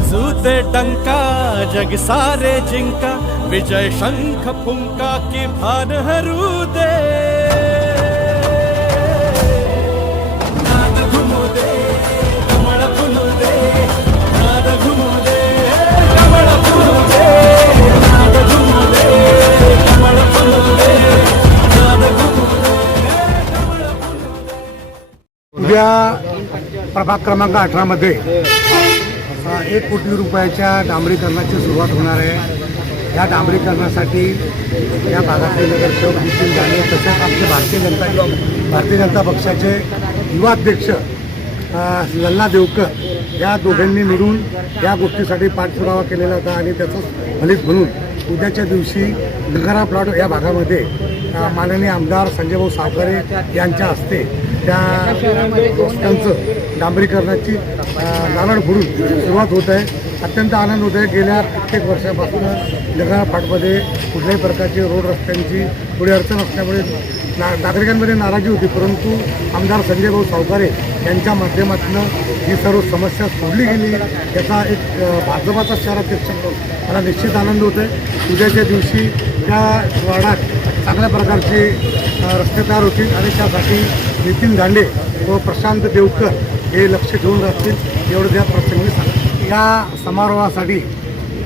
अजूते डंका जग सारे जिंका, विजय शंख फुंका की भान हरू दे प्रभाग क्रमांक अठरामध्ये एक कोटी रुपयाच्या डांबरीकरणाची सुरुवात होणार आहे. या डांबरीकरणासाठी या भागातले नगरसेवक नितीन जाणे तसेच आमचे भारतीय जनता भारतीय जनता पक्षाचे युवाध्यक्ष लल्ला देवकर या दोघांनी मिळून या गोष्टीसाठी पाठपुरावा केलेला होता आणि त्याचं फलित म्हणून उद्याच्या दिवशी नगरा प्लॉट या भागामध्ये माननीय आमदार संजयभाऊ सावकारे यांच्या हस्ते त्या रस्त्यांचं डांबरीकरणाची नारण नारळ फोडून सुरुवात होत आहे. अत्यंत आनंद होत आहे. गेल्या कित्येक वर्षापासून नगरा फाटमध्ये कुठल्याही प्रकारची रोड रस्त्यांची थोडी अडचण असल्यामुळे ना नागरिकांमध्ये नाराजी होती. परंतु आमदार संजय भाऊ सावकारे यांच्या माध्यमातून ही सर्व समस्या सोडली गेली. याचा एक भाजपाचा शहराध्यक्ष म्हणून मला निश्चित आनंद होतो आहे उद्याच्या दिवशी त्या वार्डात चांगल्या प्रकारचे रस्ते तयार होतील आणि त्यासाठी नितीन दांडे व प्रशांत देवकर हे लक्ष ठेवून राहतील एवढं त्या प्रसंगी सांग या समारोहासाठी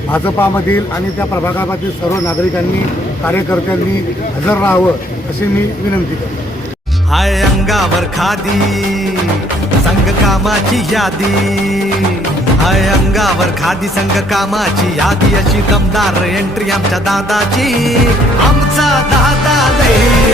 भाजपामधील आणि त्या प्रभागामधील सर्व नागरिकांनी कार्यकर्त्यांनी हजर राहावं अशी मी विनंती करतो. हाय अंगावर खादी संघ कामाची यादी. हाय अंगावर खादी संघ कामाची यादी. अशी दमदार एंट्री आमच्या दादाची. आमचा दादा लय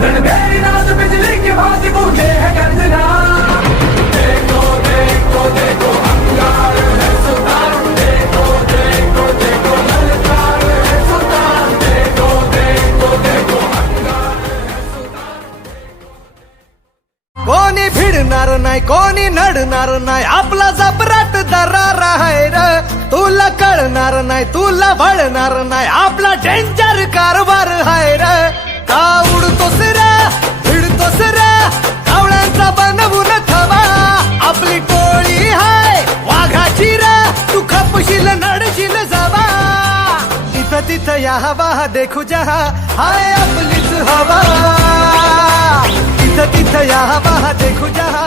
बिजली की भांति बूझे है गर्जना देखो देखो देखो अंगार है सुल्तान देखो देखो देखो ललकार है सुल्तान देखो देखो देखो कोणी भिडणार नाही कोणी नडणार नाही आपला जबराट दरार आहे र. तुला कळणार नाही तुला वळणार नाही आपला डेंजर कारभार आहे र. का उडतोस रे भिडतोस रे कावळ्यांचा बनवून थवा आपली टोळी हाय वाघाची रे तू खपशील नडशील जावा. तिथं तिथं या हवा देखू जहा हाय आपलीच हवा. तिथं तिथं या हवा देखू जहा